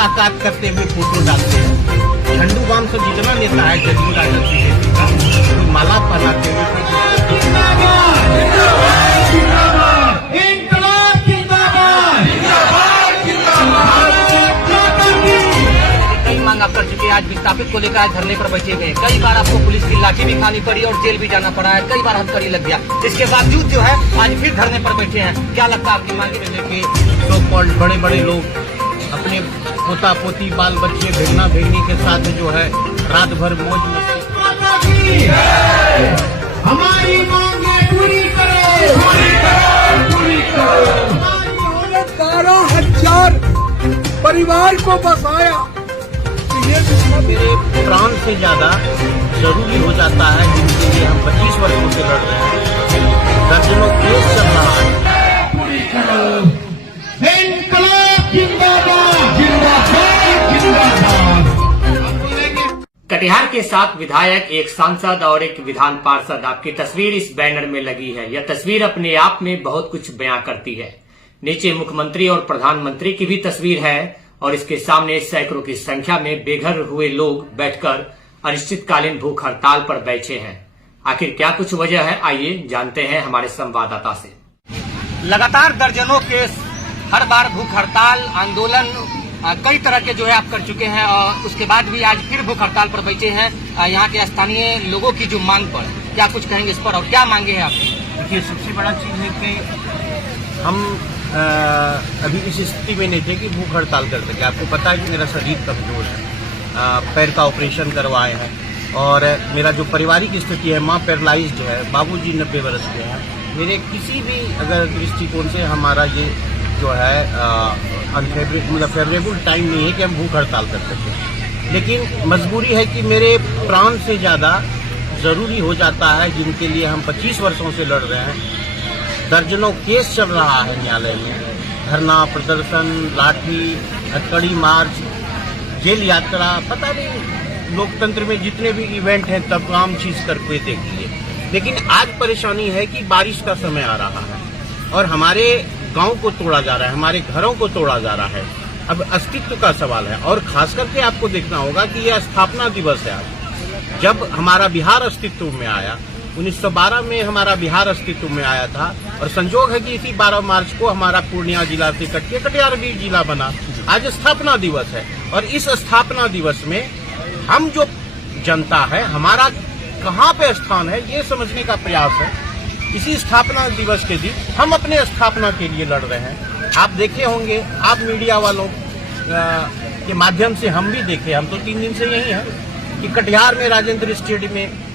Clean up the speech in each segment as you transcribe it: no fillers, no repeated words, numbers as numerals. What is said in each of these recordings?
मुलाकात करते हुए फोटो डालते हैं। झंडू बाम से जितना नेता है जदयू राजद बीजेपी का, तो माला पहनाते हुए मांग आप कर चुके हैं। आज विस्थापित को लेकर आज धरने पर बैठे गए। कई बार आपको पुलिस की लाठी भी खानी पड़ी और जेल भी जाना पड़ा है, कई बार हथकड़ी लग गया। इसके बावजूद जो है आज फिर धरने पर बैठे हैं। क्या लगता है आपकी मांग को लेके सो कॉल्ड बड़े बड़े लोग अपने पोता पोती बाल बच्चे भेगना भेगनी के साथ जो है रात भर मौज मस्ती हमारी मांगे पूरी करो, पूरी करो। 12,000 परिवार को बसाया। मेरे प्राण से ज्यादा जरूरी हो जाता है, जिनके लिए हम 25 वर्षों से लड़ रहे हैं। दर्जनों केस चल रहा है। इंकलाब जिंदाबाद, जिंदाबाद, जिंदाबाद। कटिहार के 7 विधायक, एक सांसद और एक विधान पार्षद, आपकी तस्वीर इस बैनर में लगी है। यह तस्वीर अपने आप में बहुत कुछ बयां करती है। नीचे मुख्यमंत्री और प्रधानमंत्री की भी तस्वीर है और इसके सामने सैकड़ों की संख्या में बेघर हुए लोग बैठकर अनिश्चितकालीन भूख हड़ताल पर बैठे हैं। आखिर क्या कुछ वजह है, आइए जानते हैं हमारे संवाददाता से। लगातार दर्जनों केस, हर बार भूख हड़ताल आंदोलन कई तरह के जो है आप कर चुके हैं और उसके बाद भी आज फिर भूख हड़ताल पर बैठे हैं। यहाँ के स्थानीय लोगों की जो मांग पर क्या कुछ कहेंगे इस पर और क्या मांगे हैं आप? देखिए, सबसे बड़ा चीज है कि हम अभी इस स्थिति में नहीं थे कि भूख हड़ताल कर सके। आपको पता है कि मेरा शरीर कमजोर है, पैर का ऑपरेशन करवाए हैं और मेरा जो पारिवारिक स्थिति है, माँ पैरालाइज्ड है, बाबूजी 90 वर्ष के हैं। मेरे किसी भी अगर दृष्टिकोण से हमारा ये जो है मतलब फेवरेबल टाइम नहीं है कि हम भूख हड़ताल कर सकें। लेकिन मजबूरी है कि मेरे प्राण से ज़्यादा ज़रूरी हो जाता है, जिनके लिए हम 25 वर्षों से लड़ रहे हैं। दर्जनों केस चल रहा है न्यायालय में, धरना प्रदर्शन, लाठी, हथकड़ी मार्च, जेल यात्रा, पता नहीं लोकतंत्र में जितने भी इवेंट हैं तमाम चीज करके देख लिए। लेकिन आज परेशानी है कि बारिश का समय आ रहा है और हमारे गांव को तोड़ा जा रहा है, हमारे घरों को तोड़ा जा रहा है। अब अस्तित्व का सवाल है और खास करके आपको देखना होगा कि यह स्थापना दिवस है आज। जब हमारा बिहार अस्तित्व में आया, 1912 में हमारा बिहार अस्तित्व में आया था और संजोग है कि इसी 12 मार्च को हमारा पूर्णिया जिला से कट के कटिहार भी जिला बना। आज स्थापना दिवस है और इस स्थापना दिवस में हम जो जनता है, हमारा कहाँ पे स्थान है, ये समझने का प्रयास है। इसी स्थापना दिवस के दिन हम अपने स्थापना के लिए लड़ रहे हैं। आप देखे होंगे, आप मीडिया वालों के माध्यम से हम भी देखे, हम तो 3 दिन से यही हैं कि कटिहार में राजेंद्र स्टेडियम में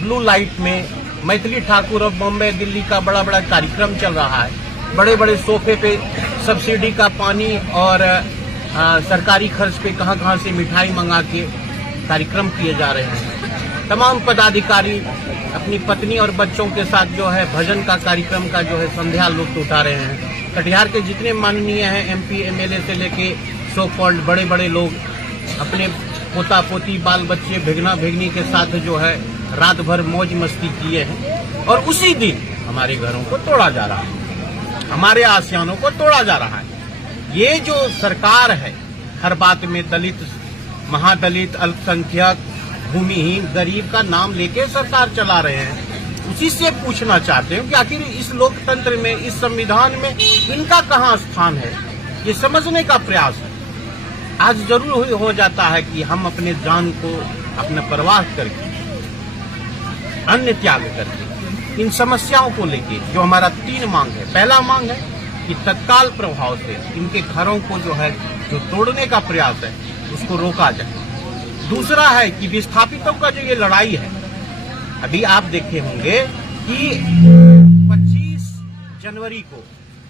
ब्लू लाइट में मैथिली ठाकुर ऑफ बॉम्बे दिल्ली का बड़ा बड़ा कार्यक्रम चल रहा है। बड़े बड़े सोफे पे सब्सिडी का पानी और सरकारी खर्च पे कहां से मिठाई मंगा के कार्यक्रम किए जा रहे हैं। तमाम पदाधिकारी अपनी पत्नी और बच्चों के साथ जो है भजन का कार्यक्रम का जो है संध्या लुत्फ उठा रहे हैं। कटिहार के जितने माननीय हैं, एमपी एमएलए से लेके सो कॉल्ड बड़े बड़े लोग अपने पोता पोती बाल बच्चे भेगना भेगनी के साथ जो है रात भर मौज मस्ती किए हैं और उसी दिन हमारे घरों को तोड़ा जा रहा है, हमारे आसियानों को तोड़ा जा रहा है। ये जो सरकार है, हर बात में दलित, महादलित, अल्पसंख्यक, भूमिहीन, गरीब का नाम लेके सरकार चला रहे हैं। उसी से पूछना चाहते हैं कि आखिर इस लोकतंत्र में, इस संविधान में इनका कहाँ स्थान है, ये समझने का प्रयास है। आज जरूर हो जाता है कि हम अपने जान को अपना परवाह करके, अन्य त्याग करके, इन समस्याओं को लेके जो हमारा 3 मांग है। पहला मांग है कि तत्काल प्रभाव से इनके घरों को जो है जो तोड़ने का प्रयास है उसको रोका जाए। दूसरा है कि विस्थापितों का जो ये लड़ाई है, अभी आप देखे होंगे कि 25 जनवरी को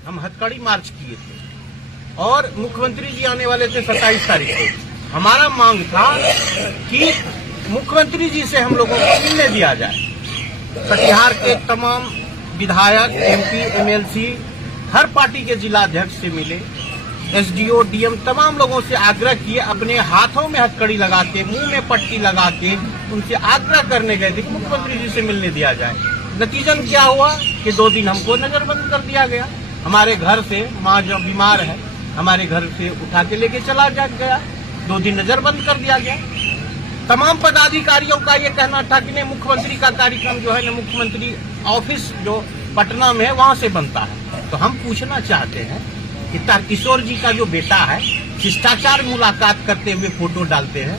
हम हथकड़ी मार्च किए थे और मुख्यमंत्री जी आने वाले थे 27 तारीख को। हमारा मांग था कि मुख्यमंत्री जी से हम लोगों को मिलने दिया जाए। कटिहार के तमाम विधायक, एमपी, एमएलसी, हर पार्टी के जिला अध्यक्ष से मिले, एसडीओ, डीएम, तमाम लोगों से आग्रह किए। अपने हाथों में हथकड़ी लगा के, मुंह में पट्टी लगा के उनसे आग्रह करने गए थे कि मुख्यमंत्री जी से मिलने दिया जाए। नतीजन क्या हुआ कि 2 दिन हमको नजरबंद कर दिया गया। हमारे घर से माँ जो बीमार है, हमारे घर से उठा के लेके चला गया, 2 दिन नजरबंद कर दिया गया। तमाम पदाधिकारियों का ये कहना था कि नहीं, मुख्यमंत्री का कार्यक्रम जो है ना, मुख्यमंत्री ऑफिस जो पटना में है वहां से बनता है। तो हम पूछना चाहते हैं कि तारकिशोर जी का जो बेटा है, शिष्टाचार मुलाकात करते हुए फोटो डालते हैं,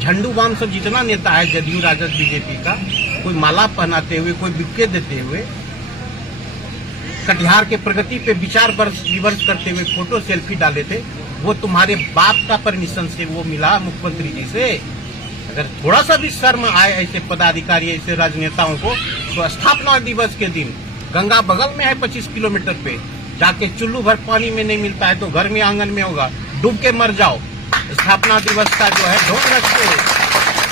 झंडू बाम सब जितना नेता है जदयू राजद बीजेपी का, कोई माला पहनाते हुए, कोई बुक्के देते हुए, कटिहार के प्रगति पे विचार विमर्श करते हुए फोटो सेल्फी डाले थे, वो तुम्हारे बाप का परमिशन से वो मिला मुख्यमंत्री जी से। अगर थोड़ा सा भी शर्म आए ऐसे पदाधिकारी, ऐसे राजनेताओं को, तो स्थापना दिवस के दिन गंगा बगल में है 25 किलोमीटर पे, जाके चुल्लू भर पानी में नहीं मिलता है तो घर में आंगन में होगा, डूब के मर जाओ। स्थापना दिवस का जो है ढोंग रखते।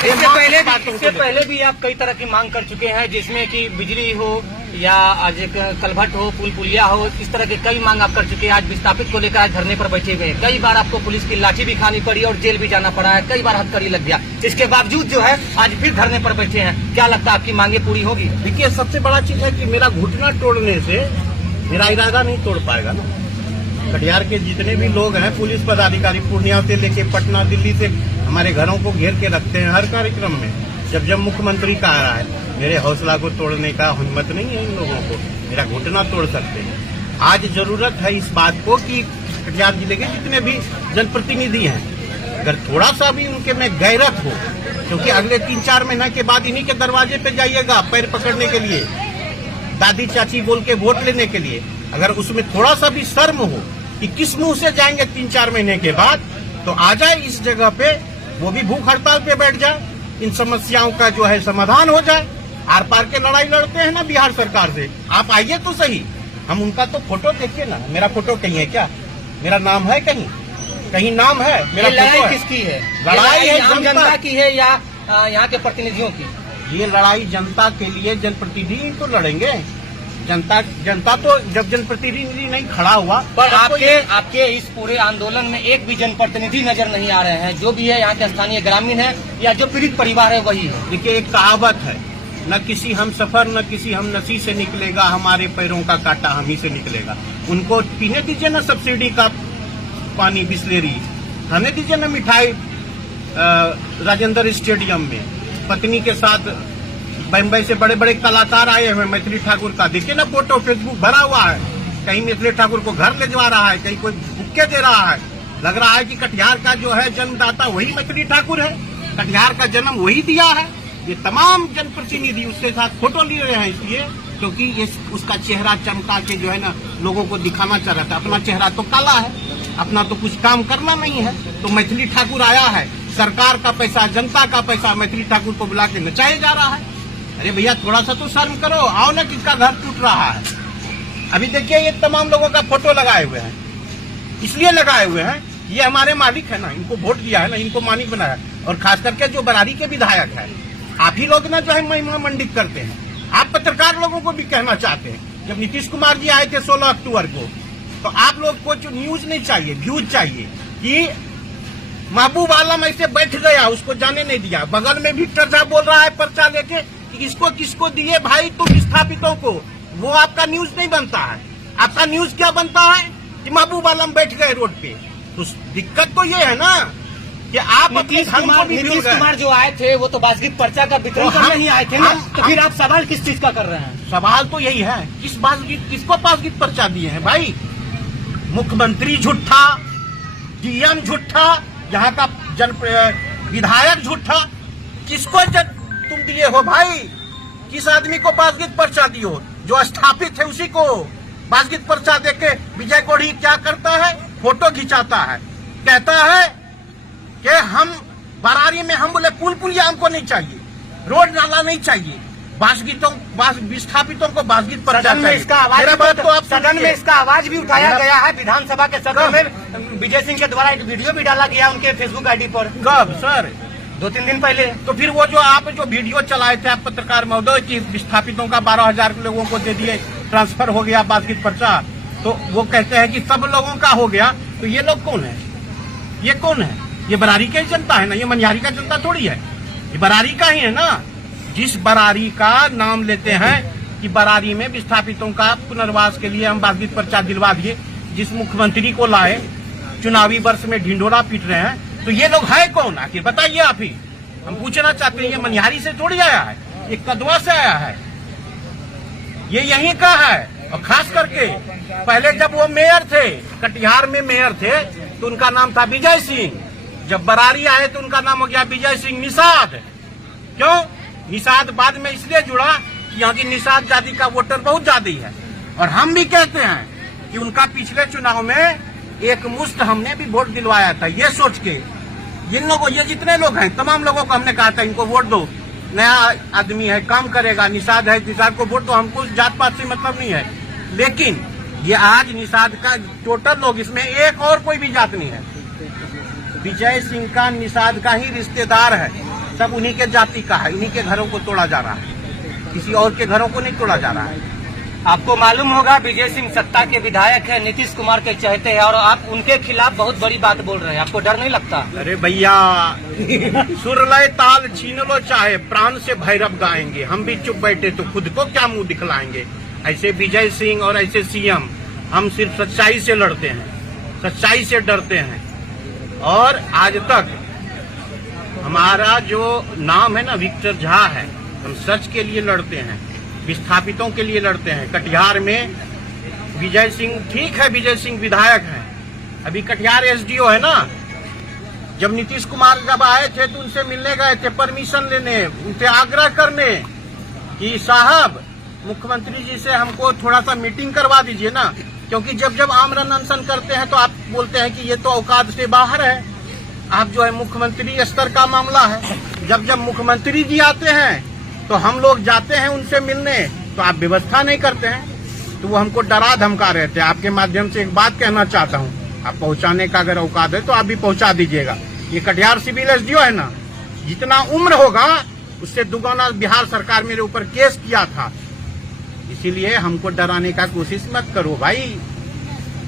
इससे पहले भी आप कई तरह की मांग कर चुके हैं, जिसमें कि बिजली हो या आज एक कलभट हो, पुल पुलिया हो, इस तरह के कई मांग आप कर चुके हैं। आज विस्थापित को लेकर आज धरने पर बैठे हुए हैं। कई बार आपको पुलिस की लाठी भी खानी पड़ी और जेल भी जाना पड़ा है, कई बार हथकड़ी लग गया। इसके बावजूद जो है आज फिर धरने पर बैठे हैं। क्या लगता है आपकी मांगे पूरी होगी? देखिए, सबसे बड़ा चीज है कि मेरा घुटना तोड़ने से मेरा इरादा नहीं तोड़ पाएगा ना। कटिहार के जितने भी लोग हैं, पुलिस पदाधिकारी पूर्णिया से लेके पटना, दिल्ली से हमारे घरों को घेर के रखते हैं हर कार्यक्रम में। जब मुख्यमंत्री का आ रहा है, मेरे हौसला को तोड़ने का हिम्मत नहीं है इन लोगों को। मेरा घुटना तोड़ सकते हैं। आज जरूरत है इस बात को कि कटिहार जिले के जितने भी जनप्रतिनिधि हैं, अगर थोड़ा सा भी उनके में गैरत हो, क्योंकि अगले 3-4 महीना के बाद इन्हीं के दरवाजे पे जाइएगा पैर पकड़ने के लिए, दादी चाची बोल के वोट लेने के लिए। अगर उसमें थोड़ा सा भी शर्म हो कि किस मुंह से जाएंगे 3-4 महीने के बाद, तो आ जाए इस जगह पे, वो भी भूख हड़ताल पे बैठ जाए, इन समस्याओं का जो है समाधान हो जाए। आर पार के लड़ाई लड़ते हैं ना बिहार सरकार से, आप आइए तो सही। हम उनका तो फोटो देखिए ना, मेरा फोटो कहीं है क्या? मेरा नाम है कहीं? कहीं नाम है? मेरा लड़ाई किसकी है? लड़ाई है जनता की है या यहाँ के प्रतिनिधियों की? ये लड़ाई जनता के लिए, जनप्रतिनिधि तो लड़ेंगे। जनता तो जब जनप्रतिनिधि नहीं खड़ा हुआ, पर आपके इस पूरे आंदोलन में एक भी जनप्रतिनिधि नजर नहीं आ रहे हैं। जो भी है यहाँ के स्थानीय ग्रामीण है या जो पीड़ित परिवार है वही है। देखिए, एक कहावत है, न किसी हम सफर न किसी हम नसी से निकलेगा, हमारे पैरों का कांटा हम ही से निकलेगा। उनको पीने दीजिए ना सब्सिडी का पानी, बिस्लेरी खाने दीजिए ना, मिठाई राजेंद्र स्टेडियम में पत्नी के साथ। बम्बई से बड़े बड़े कलाकार आए हुए, मैथिली ठाकुर का देखिए ना फोटो, फेसबुक भरा हुआ है। कहीं मैथिली ठाकुर को घर ले जा रहा है, कहीं कोई बुक्के दे रहा है। लग रहा है कि कटिहार का जो है जन्मदाता वही मैथिली ठाकुर है, कटिहार का जन्म वही दिया है। ये तमाम जनप्रतिनिधि उसके साथ फोटो लिए हुए हैं, इसलिए क्योंकि ये उसका चेहरा चमका के जो है ना लोगों को दिखाना चाह रहा था। अपना चेहरा तो काला है, अपना तो कुछ काम करना नहीं है। तो मैथिली ठाकुर आया है, सरकार का पैसा, जनता का पैसा मैथिली ठाकुर को बुला के नचाया जा रहा है। अरे भैया, थोड़ा सा तो शर्म करो, आओ ना, किसका घर टूट रहा है। अभी देखिए, ये तमाम लोगों का फोटो लगाए हुए हैं, इसलिए लगाए हुए हैं, ये हमारे मालिक है ना, इनको वोट दिया है ना, इनको मालिक बनाया। और खास करके जो बरारी के विधायक है, आप ही लोग ना जो है महिमा मंडित करते हैं। आप पत्रकार लोगों को भी कहना चाहते हैं, जब नीतीश कुमार जी आए थे 16 अक्टूबर को, तो आप लोग को जो न्यूज नहीं चाहिए, व्यूज चाहिए कि महबूब आलम ऐसे बैठ गया, उसको जाने नहीं दिया। बगल में भी टर्जा बोल रहा है पर्चा लेके, किसको किसको दिए भाई तुम विस्थापितों को, वो आपका न्यूज नहीं बनता है। आपका न्यूज क्या बनता है कि महबूब आलम बैठ गए रोड पे। तो दिक्कत तो ये है ना कि आप नीतीश कुमार जो आए थे वो तो बासगीत पर्चा का वितरण करने नहीं आए थे ना, तो फिर आप सवाल किस चीज का कर रहे हैं? सवाल तो यही है, किसको बासगीत पर्चा दिए हैं भाई? मुख्यमंत्री झूठा, डीएम झूठा, यहाँ का विधायक झूठा, किसको तुम दिए हो भाई? किस आदमी को बासगीत पर्चा दियो? जो स्थापित है उसी को बासगीत पर्चा देके विजय कोढ़ी क्या करता है? फोटो खिंचाता है, कहता है कि हम बरारी में, हम बोले पुल पुलिया हमको नहीं चाहिए, रोड नाला नहीं चाहिए, विस्थापितों को बासगीत पर्चा चाहिए। सदन में इसका आवाज भी उठाया गया है, विधानसभा के सदन में विजय सिंह के द्वारा एक वीडियो भी डाला गया उनके फेसबुक आईडी पर। कब सर? 2-3 दिन पहले। तो फिर वो जो आप जो वीडियो चलाए थे आप पत्रकार महोदय की, विस्थापितों का 12,000 लोगों को दे दिए, ट्रांसफर हो गया बासगीत पर्चा, तो वो कहते हैं कि सब लोगों का हो गया। तो ये लोग कौन है? ये कौन है? ये बरारी की जनता है ना, ये मनिहारी का जनता थोड़ी है, ये बरारी का ही है ना। जिस बरारी का नाम लेते हैं कि बरारी में विस्थापितों का पुनर्वास के लिए हम बासगीत पर्चा दिलवा दिए, जिस मुख्यमंत्री को लाए चुनावी वर्ष में ढिंढोरा पीट रहे हैं, तो ये लोग है कौन आखिर बताइए आप ही। हम पूछना चाहते हैं, ये मनिहारी से थोड़ी आया है, ये कदवा से आया है, ये यहीं का है। और खास करके पहले जब वो मेयर थे, कटिहार में मेयर थे, तो उनका नाम था विजय सिंह। जब बरारी आए तो उनका नाम हो गया विजय सिंह निषाद। क्यों निषाद बाद में इसलिए जुड़ा कि यहाँ की निषाद जाति का वोटर बहुत ज्यादा है। और हम भी कहते हैं कि उनका पिछले चुनाव में एक मुश्त हमने भी वोट दिलवाया था, ये सोच के जिन लोगों, ये जितने लोग हैं तमाम लोगों को हमने कहा था इनको वोट दो, नया आदमी है, काम करेगा, निषाद है, निषाद को वोट दो, हमको जात पात से मतलब नहीं है। लेकिन ये आज निषाद का टोटल लोग, इसमें एक और कोई भी जात नहीं है, विजय सिंह का निषाद का ही रिश्तेदार है, सब उन्हीं के जाति का है, उन्हीं के घरों को तोड़ा जा रहा है, किसी और के घरों को नहीं तोड़ा जा रहा है। आपको मालूम होगा विजय सिंह सत्ता के विधायक है, नीतीश कुमार के चहेते हैं, और आप उनके खिलाफ बहुत बड़ी बात बोल रहे हैं, आपको डर नहीं लगता? अरे भैया सुरलय ताल छीन लो चाहे प्राण से भैरव गाएंगे, हम भी चुप बैठे तो खुद को क्या मुंह दिखलाएंगे। ऐसे विजय सिंह और ऐसे सीएम, हम सिर्फ सच्चाई से लड़ते हैं, सच्चाई से डरते हैं। और आज तक हमारा जो नाम है ना विक्टर झा है, हम सच के लिए लड़ते हैं, विस्थापितों के लिए लड़ते हैं। कटिहार में विजय सिंह, ठीक है विजय सिंह विधायक हैं, अभी कटिहार एसडीओ है ना, जब नीतीश कुमार जब आए थे तो उनसे मिलने गए थे, परमिशन लेने, उनसे आग्रह करने कि साहब मुख्यमंत्री जी से हमको थोड़ा सा मीटिंग करवा दीजिए ना, क्योंकि जब जब आमरण अनशन करते हैं तो आप बोलते हैं कि ये तो औकात से बाहर है, आप जो है मुख्यमंत्री स्तर का मामला है। जब जब मुख्यमंत्री जी आते हैं तो हम लोग जाते हैं उनसे मिलने, तो आप व्यवस्था नहीं करते हैं, तो वो हमको डरा धमका रहे थे। आपके माध्यम से एक बात कहना चाहता हूँ, आप पहुंचाने का अगर औकात है तो आप भी पहुंचा दीजिएगा। ये कटिहार सिविल एसडीओ है ना, जितना उम्र होगा उससे दुगना बिहार सरकार मेरे ऊपर केस किया था, इसीलिए हमको डराने का कोशिश मत करो भाई,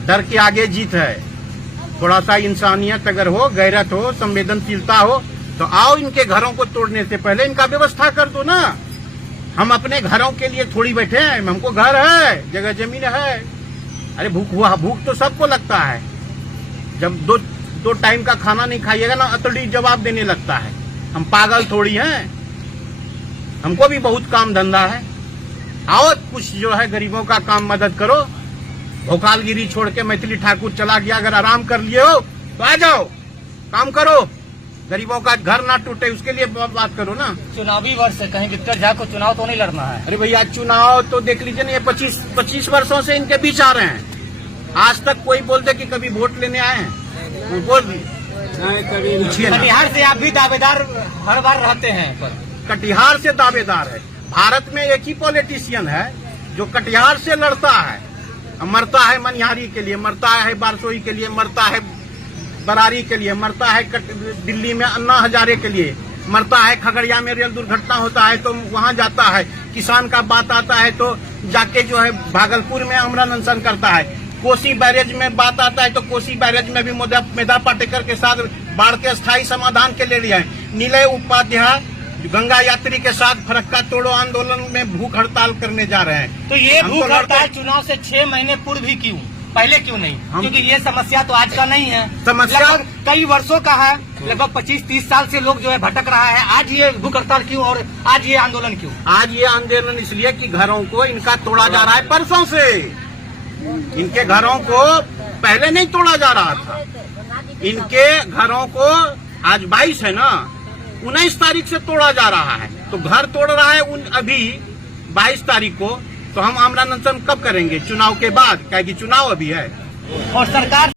डर के आगे जीत है। थोड़ा सा इंसानियत अगर हो, गैरत हो, संवेदनशीलता हो, तो आओ इनके घरों को तोड़ने से पहले इनका व्यवस्था कर दो ना। हम अपने घरों के लिए थोड़ी बैठे हैं, हमको घर है, जगह जमीन है। अरे भूख तो सबको लगता है, जब दो टाइम का खाना नहीं खाइएगा ना अतड़ी जवाब देने लगता है। हम पागल थोड़ी हैं, हमको भी बहुत काम धंधा है। आओ कुछ जो है गरीबों का काम मदद करो। भोकालगिरी छोड़ के मैथिली ठाकुर चला गया, अगर आराम कर लिए हो तो आ जाओ, काम करो, गरीबों का घर ना टूटे उसके लिए बात करो ना। चुनावी वर्ष है, कहीं विक्टर झा को चुनाव तो नहीं लड़ना है? अरे भैया चुनाव तो देख लीजिए ना, ये 25 वर्षों से इनके बीच आ रहे हैं। आज तक कोई बोलते कि कभी वोट लेने आए हैं, वो बोल पूछिए ना। कटिहार से आप भी दावेदार हर बार रहते हैं, पर कटिहार से दावेदार है। भारत में एक ही पॉलिटिशियन है जो कटिहार से लड़ता है, मरता है मनिहारी के लिए, मरता है बारसोई के लिए, मरता है बरारी के लिए, मरता है दिल्ली में अन्ना हजारे के लिए, मरता है खगड़िया में रेल दुर्घटना होता है तो वहां जाता है, किसान का बात आता है तो जाके जो है भागलपुर में आमरण अनशन करता है, कोसी बैरेज में बात आता है तो कोसी बैरेज में भी मेधा पाटेकर के साथ बाढ़ के स्थायी समाधान के लिए लिया है। नीलय उपाध्याय गंगा यात्री के साथ फरक्का तोड़ो आंदोलन में भूख हड़ताल करने जा रहे हैं। तो ये भूख हड़ताल चुनाव से 6 महीने पूर्व ही क्यों, पहले क्यों नहीं? क्योंकि ये समस्या तो आज का नहीं है, समस्या लगभग कई वर्षों का है, लगभग 25-30 साल से लोग जो है भटक रहा है। आज ये भूख हड़ताल क्यों और आज ये आंदोलन क्यों? आज ये आंदोलन इसलिए कि घरों को इनका तोड़ा जा रहा है परसों से। इनके घरों को पहले नहीं तोड़ा जा रहा था, इनके घरों को आज 22 है ना, 19 तारीख से तोड़ा जा रहा है। तो घर तोड़ रहा है अभी 22 तारीख को, तो हम आमरण अनशन कब करेंगे? चुनाव के बाद, क्या कि चुनाव अभी है। और सरकार